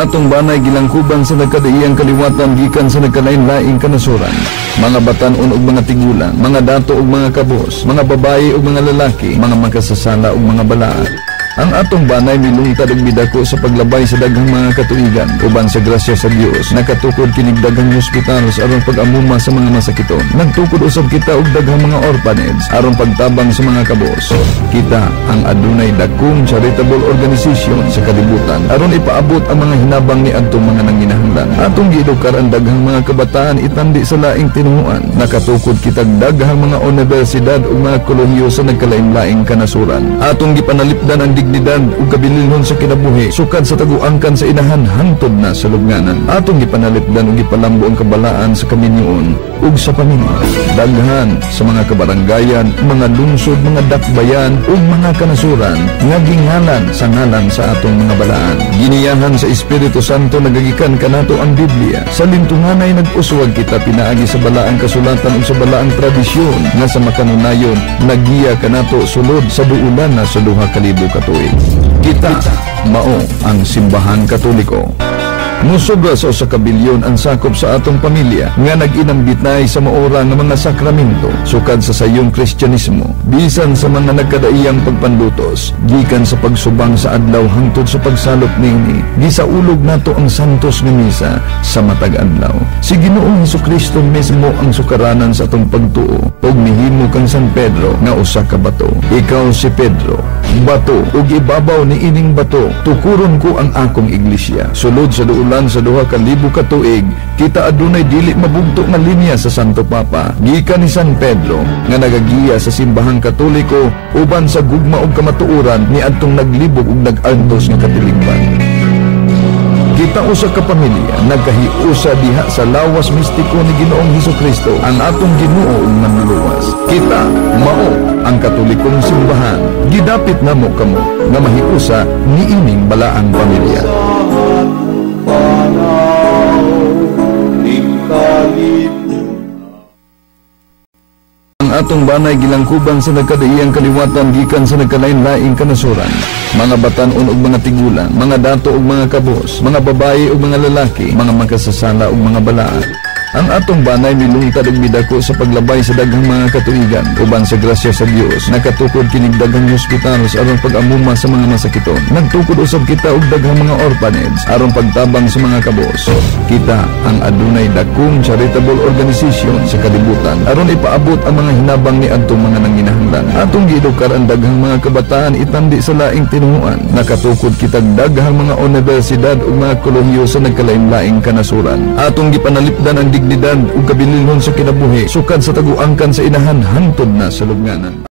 atong banay gilangkuban sa nagkadaiyang kaliwatan gikan sa nagkalain-laing kanasuran. Mga batan-on ug mga tigulang, mga dato ug mga kabos, mga babayi ug mga lalaki, mga makasasala ug mga balaan. Ang atong banay milungtad ug midako sa paglabay sa daghang mga katuigan uban sa grasya sa Dios. Nakatukod kining daghang hospital aron pag-amuma sa mga masakiton. Nagtukod usab kita og daghang mga orphanage aron pagtabang sa mga kabos. Kita ang adunay dakong charitable organization sa kalibutan aron ipaabot ang mga hinabang ni adtong mga nanginahanglan. Atong giedukar ang daghang mga kabataan itandi sa laing tinuoan. Nakatukod kitag daghang mga universidad ug mga kolehiyo sa nagkalain-laing kanasuran. Atong gipanalipdan ang dignidad ug kabilinhon sa kinabuhi sukad sa taguangkan sa inahan hangtod na sa lubnganan. Atong gipanalipdan ug gipalambo ang kabalaan sa kaminyoon ug sa pamilya. Daghan sa mga kabaranggayan, mga lungsod, mga dakbayan ug mga kanasuran nga gingalan sa ngalan sa atong mga balaan. Giniyahan sa Espiritu Santo nagagikan kanato ang Biblia. Sa lintunganay nag-uswag kita pinaagi sa balaang kasulatan ug sa balaang tradisyon nga sa makanunayon nagiya kanato sulod sa duulan na sa duha ka libo ka tuig. Kita mao ang simbahan Katoliko. Musobra sa usa ka bilyon ang sakop sa atong pamilya nga nag-inambitnay sa maora nga mga sakramento sukad sa sayong Kristyanismo bisan sa mga nagkadaiyang pagpanlutos gikan sa pagsubang sa adlaw hangtod sa pagsalot niini. Gisaulog nato ang santos nga misa sa matag adlaw. Si Ginoong Hesukristo mismo ang sukaranan sa atong pagtuo ug mihimo kang San Pedro nga usa ka bato. Ikaw si Pedro, bato ug ibabaw ni ining bato tukuron ko ang akong iglesia. Sulod sa sa duha ka libo ka tuig, kita adunay dili mabugto nga linya sa Santo Papa gikan ni San Pedro nga nagagiya sa simbahang Katoliko uban sa gugma ug kamatuoran ni adtong naglibog ug nag-antos nga katiligban. Kita usa ka pamilya nagkahiusa diha sa lawas mistiko ni Ginoong Hesukristo ang atong Ginoo ug manluluwas. Kita mao ang Katolikong simbahan. Gidapit namo kamo nga mahiusa niining balaang pamilya. Atong banay gilangkuban sa nagkadaiyang kaliwatan gikan sa nagkalain-laing kanasuran. Mga batan-on ug mga tigulang, mga dato ug mga kabos, mga babayi ug mga lalaki, mga makasasala ug mga balaan. Ang atong banay milungtad ug midako sa paglabay sa daghang mga katuigan uban sa grasya sa Dios. Nakatukod kining daghang hospital aron pag-amuma sa mga masakiton. Nagtukod usab kita og daghang mga orphanage aron pagtabang sa mga kabos. Kita ang adunay dakong charitable organization sa kalibutan aron ipaabot ang mga hinabang ni adtong mga nanginahanglan. Atong giedukar ang daghang mga kabataan itandi sa laing tinuoan. Nakatukod kitag daghang mga universidad ug mga kolehiyo sa nagkalain-laing kanasuran. Atong gipanalipdan ang dignidad ug kabilinhon sa kinabuhi sukad sa taguangkan sa inahan hangtod na sa lubnganan.